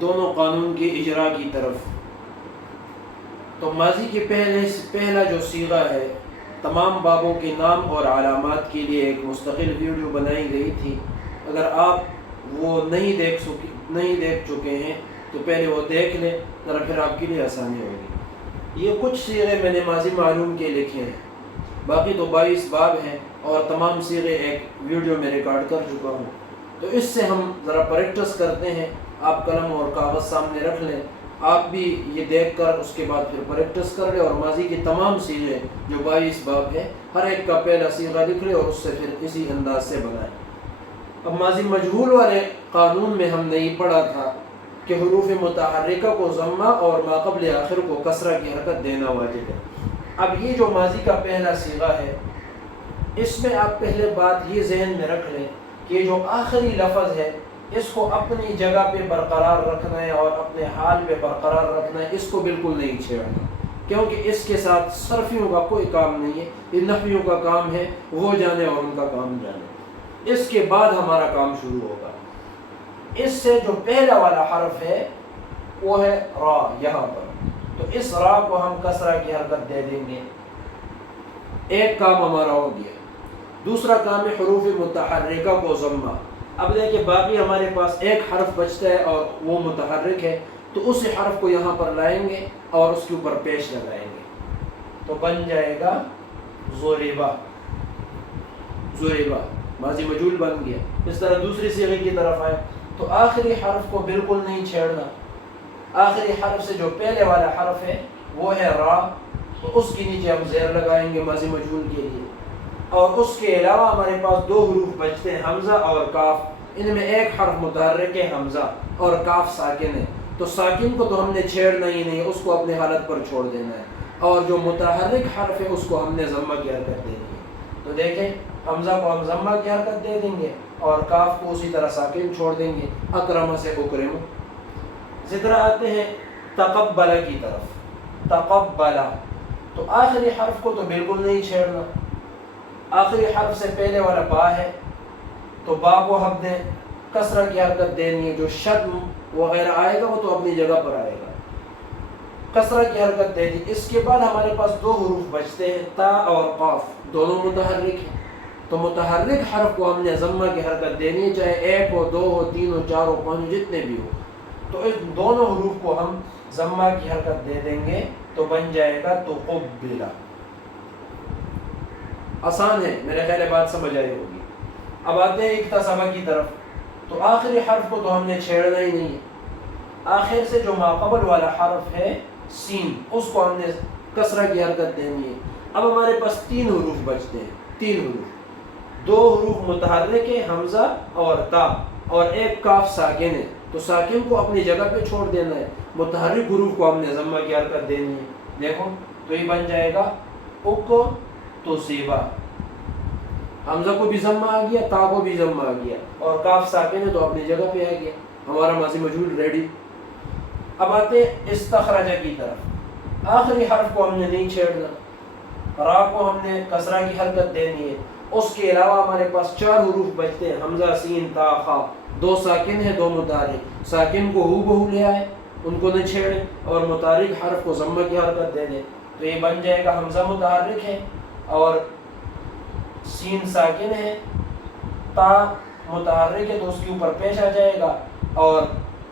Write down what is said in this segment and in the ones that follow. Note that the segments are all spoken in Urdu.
دونوں قانون کے اجرا کی طرف۔ تو ماضی کے پہلا جو صیغہ ہے، تمام بابوں کے نام اور علامات کے لیے ایک مستقل ویڈیو بنائی گئی تھی، اگر آپ وہ نہیں دیکھ چکے ہیں تو پہلے وہ دیکھ لیں، ذرا پھر آپ کے لیے آسانی ہوگی۔ یہ کچھ صیغے میں نے ماضی معلوم کے لکھے ہیں، باقی تو 22 باب ہیں اور تمام صیغے ایک ویڈیو میں ریکارڈ کر چکا ہوں۔ تو اس سے ہم ذرا پریکٹس کرتے ہیں۔ آپ قلم اور کاغذ سامنے رکھ لیں، آپ بھی یہ دیکھ کر اس کے بعد پھر پریکٹس کر لیں، اور ماضی کے تمام صیغے جو 22 باب ہیں ہر ایک کا پہلا صیغہ لکھ لیں اور اس سے پھر اسی انداز سے بنائیں۔ اب ماضی مجہول والے قانون میں ہم نے یہ پڑھا تھا کہ حروف متحرکہ کو ضمہ اور ما قبل آخر کو کسرہ کی حرکت دینا واجب ہے۔ اب یہ جو ماضی کا پہلا صیغہ ہے، اس میں آپ پہلے بات یہ ذہن میں رکھ لیں کہ یہ جو آخری لفظ ہے اس کو اپنی جگہ پہ برقرار رکھنا ہے اور اپنے حال پہ برقرار رکھنا ہے، اس کو بالکل نہیں چھیڑنا، کیونکہ اس کے ساتھ صرفیوں کا کوئی کام نہیں ہے، یہ نحویوں کا کام ہے، وہ جانے اور ان کا کام جانے۔ اس کے بعد ہمارا کام شروع ہوگا۔ اس سے جو پہلا والا حرف ہے وہ ہے را، یہاں پر، تو اس را کو ہم کسرہ کی حرکت دے دیں گے۔ ایک کام ہمارا ہو گیا۔ دوسرا کام ہے حروف متحرکہ کو ضمہ۔ اب دیکھیں باقی ہمارے پاس ایک حرف بچتا ہے اور وہ متحرک ہے، تو اس حرف کو یہاں پر لائیں گے اور اس کے اوپر پیش لگائیں گے، تو بن جائے گا ضربہ۔ ضربہ ماضی مجہول بن گیا۔ اس طرح دوسری صیغے کی طرف آئے تو آخری حرف کو بالکل نہیں چھیڑنا۔ آخری حرف سے جو پہلے والا حرف ہے وہ ہے را، تو اس کے نیچے ہم زیر لگائیں گے ماضی مجہول کے لیے، اور اس کے علاوہ ہمارے پاس دو حروف بچتے ہیں، حمزہ اور کاف۔ ان میں ایک حرف متحرک ہے حمزہ اور کاف ساکن ہے، تو ساکن کو تو ہم نے چھیڑنا ہی نہیں، اس کو اپنے حالت پر چھوڑ دینا ہے، اور جو متحرک حرف ہے اس کو ہم نے ضمہ کی حرکت دینی ہے۔ تو دیکھیں حمزہ کو ہم ضمہ کی حرکت دے دیں گے اور کاف کو اسی طرح ساکن چھوڑ دیں گے، اکرم سے اکرم۔ اسی طرح آتے ہیں تقبل کی طرف۔ تقبل، تو آخری حرف کو تو بالکل نہیں چھیڑنا۔ آخری حرف سے پہلے والا با ہے، تو با کو ہم نے کسرہ کی حرکت دینی ہے، جو شد وغیرہ آئے گا وہ تو اپنی جگہ پر آئے گا، کسرہ کی حرکت دے دی۔ اس کے بعد ہمارے پاس دو حروف بچتے ہیں، تا اور قاف، دونوں متحرک ہیں، تو متحرک حرف کو ہم نے ضمہ کی حرکت دینی ہے، چاہے ایک ہو، دو ہو، تین ہو، چار ہو، پانچ ہو، جتنے بھی ہو، تو اس دونوں حروف کو ہم ضمہ کی حرکت دے دیں گے، تو بن جائے گا تقبل۔ آسان ہے، میرے خیال ہے بات سمجھ آئی ہوگی۔ اب آتے ہیں اکتسبہ کی طرف، تو آخری حرف کو تو ہم نے چھیڑنا ہی نہیں ہے۔ آخر سے جو ماقبل والا حرف ہے سین، اس کو ہم نے کسرہ کی حرکت دینی ہے۔ اب ہمارے پاس تین حروف بچتے ہیں، تین حروف، دو حروف متحرک ہیں حمزہ اور تا، اور ایک کاف ساکن ہے، تو ساکن کو اپنی جگہ پہ چھوڑ دینا ہے، متحرک حروف کو ہم نے ضمہ کی حرکت دینی ہے۔ دیکھو تو یہ بن جائے گا اکتسبہ، حمزہ کو بھی ضمہ آ گیا، تا کو بھی ضمہ آ گیا، اور کاف ساکن ہے تو اپنی جگہ پہ آ گیا، ہمارا ماضی مجہول ریڈی۔ اب آتے استخرجہ کی طرف۔ آخری حرف کو ہم نے نہیں چھیڑنا، را کو ہم نے کسرہ کی حرکت دینی ہے۔ اس کے علاوہ ہمارے پاس چار حروف بچتے ہیں، حمزہ، سین، تا، خا، دو ساکن ہیں، دو متحرک۔ ساکن کو ہو بہو لے آئے، ان کو نہ چھیڑیں، اور متحرک حرف کو ضمہ کی حرکت دے دیں، تو یہ بن جائے گا حمزہ متحرک ہے اور سین ساکن ہے، تا متحرک ہے تو اس کے اوپر پیش آ جائے گا، اور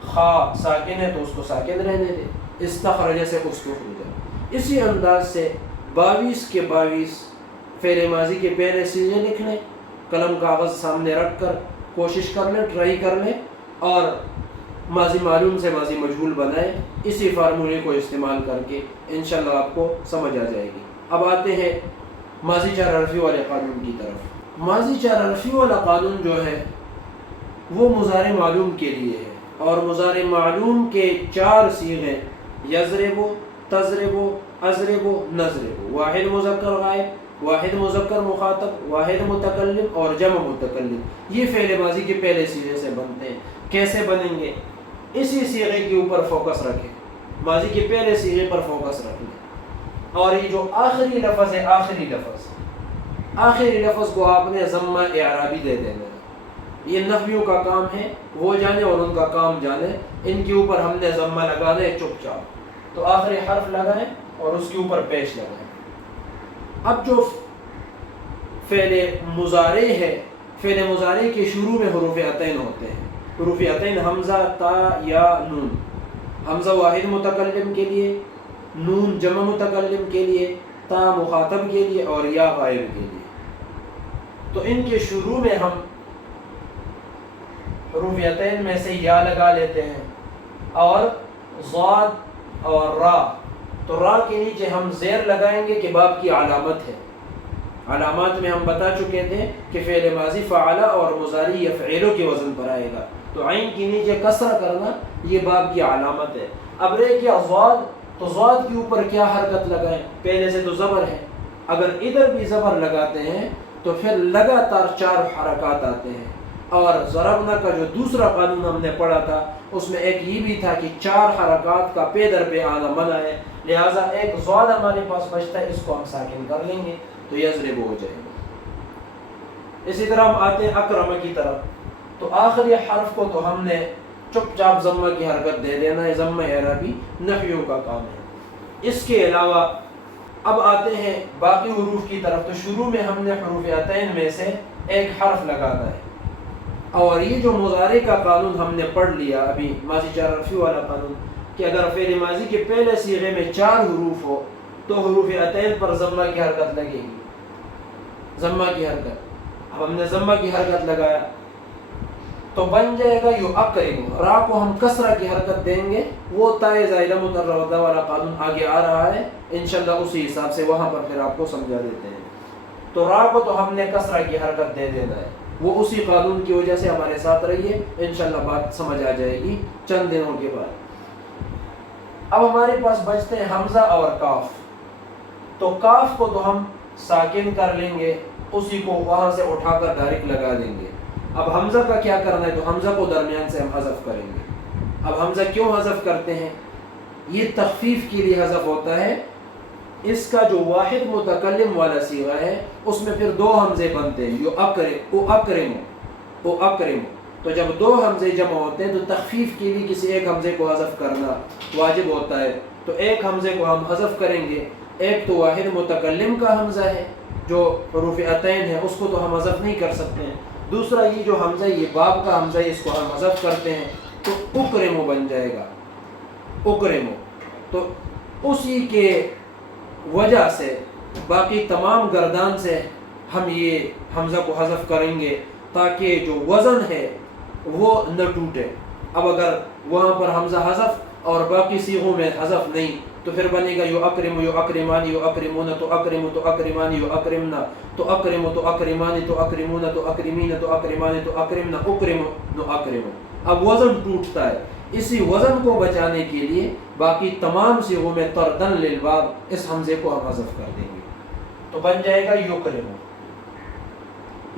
خا ساکن ہے تو اس کو ساکن رہنے دے، استخرج سے استخرج۔ اسی انداز سے 22 کے 22 فعل ماضی کے پہلے صیغے لکھ لیں، قلم کاغذ سامنے رکھ کر کوشش کر لیں، ٹرائی کر لیں، اور ماضی معلوم سے ماضی مجہول بنائیں، اسی فارمولے کو استعمال کر کے انشاءاللہ آپ کو سمجھ آ جائے گی۔ اب آتے ہیں ماضی چار حرفی والے قانون کی طرف۔ ماضی چار حرفی والا قانون جو ہے وہ مضارع معلوم کے لیے ہے، اور مضارع معلوم کے چار صیغے یضرب، تضرب، اضرب، نضرب، واحد مذکر غائب، واحد مذکر مخاطب، واحد متکلم اور جمع متکلم، یہ فعل ماضی کے پہلے صیغے سے بنتے ہیں۔ کیسے بنیں گے؟ اسی صیغے کے اوپر فوکس رکھیں، ماضی کے پہلے صیغے پر فوکس رکھیں، اور یہ جو آخری لفظ ہے، آخری لفظ کو آپ نے ضمہ اعرابی دے دینا ہے۔ یہ نحویوں کا کام ہے، وہ جانے اور ان کا کام جانے، ان کے اوپر ہم نے ضمہ لگانا ہے چپ چاپ، تو آخری حرف لگائیں اور اس کے اوپر پیش لگائیں۔ اب جو فعل مضارع ہے، فعل مضارع کے شروع میں حروف عطین ہوتے ہیں، حروف عطین حمزہ، تا، یا، نون۔ حمزہ واحد متکلم کے لیے، نون جمع متکلم کے لیے، تا مخاطب کے لیے اور یا غائب کے لیے۔ تو ان کے شروع میں ہم حروف عطین میں سے یا لگا لیتے ہیں، اور ضاد اور را، تو را کے نیچے ہم زیر لگائیں گے کہ باب کی علامت ہے۔ علامات میں ہم بتا چکے تھے کہ فعل ماضی فعل اور مضارع یفعل کے وزن پر آئے گا، تو عین کے نیچے کسرہ کرنا یہ باب کی علامت ہے۔ اب رہ گیا ضاد، تو ضاد کے اوپر کیا حرکت لگائیں؟ پہلے سے تو زبر ہے، اگر ادھر بھی زبر لگاتے ہیں تو پھر لگاتار 4 حرکات آتے ہیں، اور ضربنا کا جو دوسرا قانون ہم نے پڑھا تھا اس میں ایک یہ بھی تھا کہ 4 حرکات کا پے در پہ آنا منع ہے، لہٰذا ایک ضاد ہمارے پاس بچتا ہے، اس کو ہم ساکن کر لیں گے تو یضرب ہو جائے گا۔ اسی طرح ہم آتے ہیں اکرم کی طرف، تو آخری حرف کو تو ہم نے چپ چاپ ضمہ کی حرکت دے دینا ہے، ضمہ اعرابی نحویوں کا کام ہے۔ اس کے علاوہ اب آتے ہیں باقی حروف کی طرف، تو شروع میں ہم نے حروف عطین میں سے ایک حرف لگانا ہے، اور یہ جو مضارع کا قانون ہم نے پڑھ لیا ابھی، ماضی چار حرفی والا قانون، کہ اگر فعل ماضی کے پہلے صیغے میں 4 حروف ہو تو حروف عطین پر ضمہ کی حرکت لگے گی، ضمہ کی حرکت۔ اب ہم نے ضمہ کی حرکت لگایا تو بن جائے گا یؤکرم، را کو ہم کسرہ کی حرکت دیں گے، وہ تائے زائدہ متحرکہ والا قانون آگے آ رہا ہے انشاءاللہ، اسی حساب سے وہاں پر پھر آپ کو سمجھا دیتے ہیں۔ تو را کو تو ہم نے کسرہ کی حرکت دے دینا ہے، وہ اسی قانون کی وجہ سے ہمارے ساتھ رہیے، انشاءاللہ بات سمجھ آ جائے گی چند دنوں کے بعد۔ اب ہمارے پاس بچتے ہیں حمزہ اور کاف، تو کاف کو تو ہم ساکن کر لیں گے، اسی کو وہاں سے اٹھا کر ڈائریکٹ لگا دیں گے۔ اب حمزہ کا کیا کرنا ہے؟ تو حمزہ کو درمیان سے ہم حذف کریں گے۔ اب حمزہ کیوں حذف کرتے ہیں؟ یہ تخفیف کے لیے حذف ہوتا ہے، اس کا جو واحد متکلم والا صیغہ ہے اس میں پھر 2 حمزے بنتے ہیں، او اکرم، تو جب 2 حمزے جمع ہوتے ہیں تو تخفیف کے لیے کسی ایک حمزے کو حذف کرنا واجب ہوتا ہے، تو ایک حمزے کو ہم حذف کریں گے۔ ایک تو واحد متکلم کا حمزہ ہے جو حروف عطین ہے، اس کو تو ہم حذف نہیں کر سکتے ہیں، دوسرا یہ جو حمزہ یہ باب کا حمزہ ہے، اس کو ہم حذف کرتے ہیں تو اکرمو بن جائے گا، اکرمو۔ تو اسی کے وجہ سے باقی تمام گردان سے ہم یہ حمزہ کو حذف کریں گے تاکہ جو وزن ہے وہ نہ ٹوٹے۔ اب اگر وہاں پر حمزہ حذف اور باقی صیغوں میں حذف نہیں تو پھر بنے گا یؤکرم، یؤکرمان، یؤکرمون، تؤکرم، تؤکرمان، یؤکرمنا، تؤکرم، تؤکرمان، تؤکرمون، تؤکرمین، تؤکرمان، تؤکرمن، اکرم، نؤکرم۔ اب وزن ٹوٹتا ہے، اسی وزن کو بچانے کے لیے باقی تمام صیغوں میں طردن للباب اس حمزے کو ہم حذف کر دیں گے، تو بن جائے گا یکرم،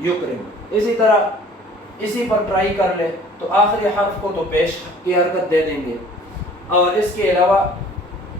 یکرم۔ اسی طرح اسی پر ٹرائی کر لے تو آخری حرف کو تو پیش کی حرکت دے دیں گے، اور اس کے علاوہ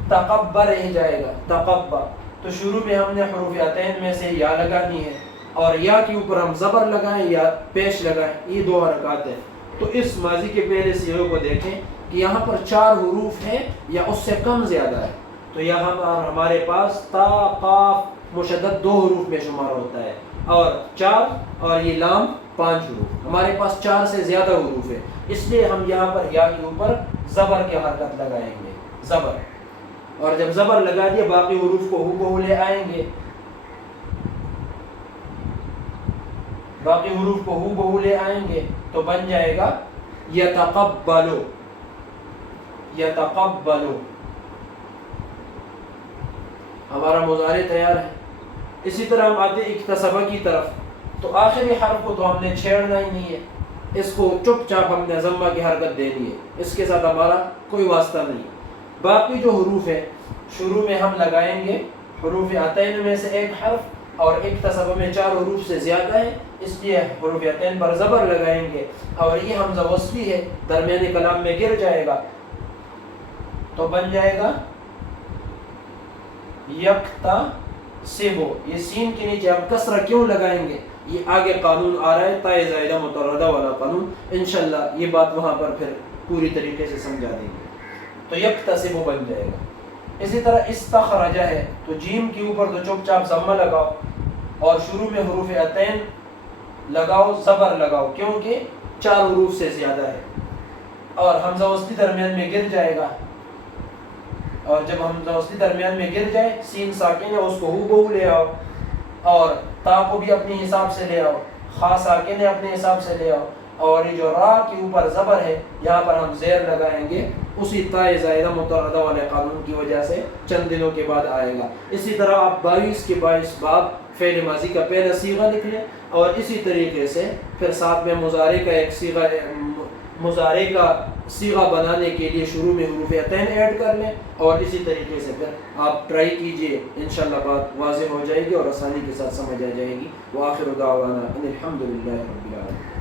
تقبہ رہ جائے گا، تقبہ، تو شروع میں ہم نے حروف عطین میں سے یا لگانی ہے، اور یا کے اوپر ہم زبر لگائیں یا پیش لگائیں، یہ 2 حرکات ہیں۔ تو اس ماضی کے پہلے صیغے کو دیکھیں کہ یہاں پر 4 حروف ہیں یا اس سے کم زیادہ ہے، تو یہاں پر ہمارے پاس تا، قاف مشدد 2 حروف میں شمار ہوتا ہے، اور 4 اور یہ لام 5 حروف، ہمارے پاس 4 سے زیادہ حروف ہے، اس لیے ہم یہاں پر یا کے اوپر زبر کی حرکت لگائیں گے، زبر، اور جب زبر لگا دیا باقی حروف کو ہو بہو لے آئیں گے، باقی حروف کو ہو بہو لے آئیں گے تو بن جائے گا یتقبلو، یتقبلو، ہمارا مضارع تیار ہے۔ اسی طرح ہم آتے اکتسبہ کی طرف، تو آخری حرف کو تو ہم نے چھیڑنا ہی نہیں ہے، اس کو چپ چاپ ہم نے ضمہ کی حرکت دینی ہے، اس کے ساتھ ہمارا کوئی واسطہ نہیں۔ باقی جو حروف ہیں شروع میں ہم لگائیں گے حروف عطین میں سے ایک حرف، اور اکتسبہ میں 4 حروف سے زیادہ ہے، اس لیے حروف عطین پر زبر لگائیں گے، اور یہ حمزہ وصلی ہے درمیانی کلام میں گر جائے گا، تو بن جائے گا یکتا سبو۔ یہ سین کے نیچے ہم کسرہ کیوں لگائیں گے؟ یہ آگے قانون آ رہا ہے تائے زائدہ متعددہ والا قانون، انشاءاللہ یہ بات وہاں پر پھر پوری طریقے سے سمجھا دیں گے، تو یکتسب بن جائے گا۔ اسی طرح استخرج ہے تو جیم کے اوپر تو چپ چاپ ضمہ لگاؤ اور شروع میں حروف عتین لگاؤ، زبر لگاؤ، کیونکہ 4 حروف سے زیادہ ہے، اور حمزہ وصلی درمیان میں گر جائے گا، اور جب حمزہ وصلی درمیان میں گر جائے سین ساکن ہے اس کو ہو بہو لے آؤ، اور تا کو بھی اپنے حساب سے لے آؤ، خا ساکن ہے اپنے حساب سے لے آؤ، اور یہ جو را کے اوپر زبر ہے یہاں پر ہم زیر لگائیں گے، اسی تائے زائدہ متعددہ والے قانون کی وجہ سے چند دنوں کے بعد آئے گا۔ اسی طرح آپ 22 کے 22 باب فعل ماضی کا پہلا صیغہ لکھ لیں، اور اسی طریقے سے پھر ساتھ میں مضارع کا ایک صیغہ، مضارع کا صیغہ بنانے کے لیے شروع میں حروف عتین ایڈ کر لیں، اور اسی طریقے سے پھر آپ ٹرائی کیجئے، انشاءاللہ بات واضح ہو جائے گی اور آسانی کے ساتھ سمجھ آ جائے گی۔ وآخر دعوانا ان الحمد للہ رب العالمین۔